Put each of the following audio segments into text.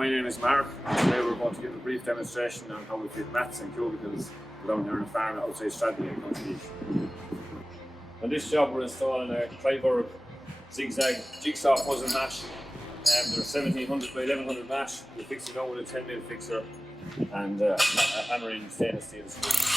my name is Mark. Today we're going to give a brief demonstration on how we fit mats and cubicles down here in a farm outside Stradley in County Laois. On this job we're installing a Kraiburg zigzag jigsaw puzzle mat. They're 1700 by 1100 mat. We fix it out with a 10mm fixer and a hammer in stainless steel screw.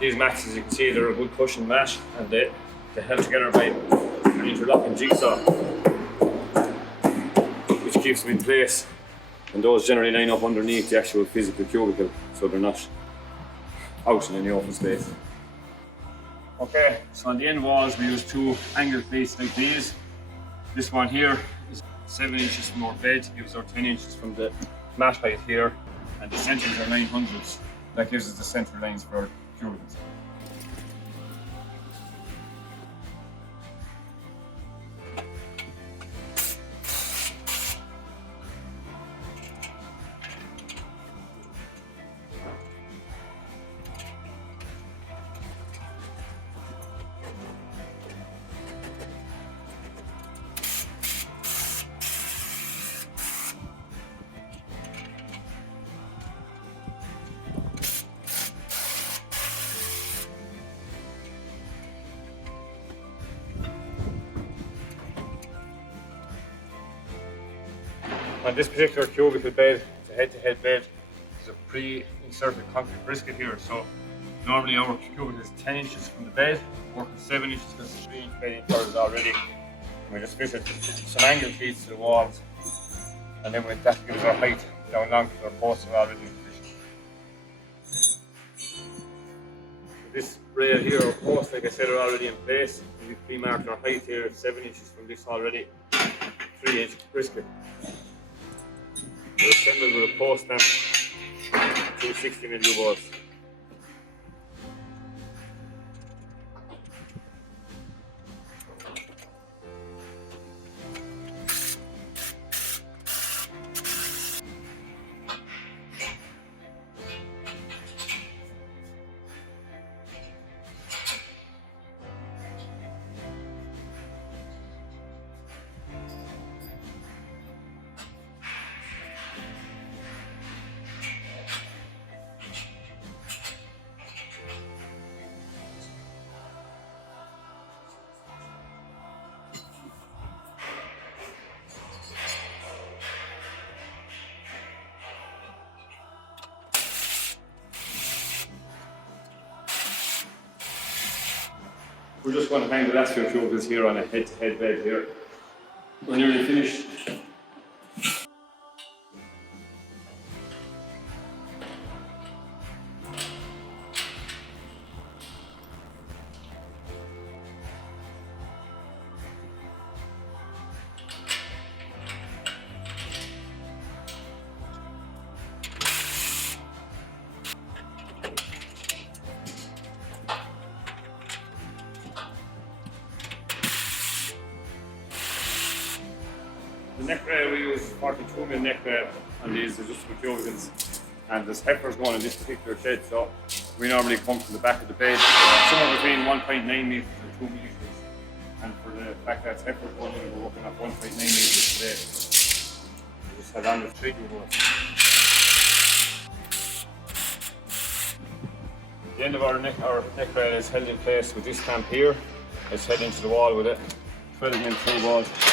These mats, as you can see, they're a good cushion mat and they're held together by an interlocking jigsaw which keeps them in place, and those generally line up underneath the actual physical cubicle so they're not out in any open space. Okay, so on the end walls we use two angle plates like these. This one here is 7 inches from our bed, gives us 10 inches from the mat height here, and the centres are 900s. That gives us the centre lines for our cubicles. On this particular cubicle bed, it's a head-to-head bed. There's a pre-inserted concrete brisket here, so normally our cubicle is 10 inches from the bed, working 7 inches because the 3-inch bedding curve is already. We just fit some angle teeth to the walls, and then with that gives our height down long because our posts are already in position. This rail here, our posts, like I said, are already in place. We've pre-marked our height here at 7 inches from this already, 3-inch brisket. They're assembled with a post stamp, two 60mm U-bolts. We're just going to hang the last few cubicles here on a head-to-head bed here. We're nearly finished. The neck rail we use 42mm neck rail on these adjustable cubicles, and there's heifers going in this particular shed, so we normally come from the back of the bed somewhere between 1.9 metres and 2 metres, and for the fact that it's heifers going in, we're working at 1.9 metres today. We just had on the tree board. The end of our neck rail is held in place with this clamp here. It's held into the wall with a 12mm through bolt.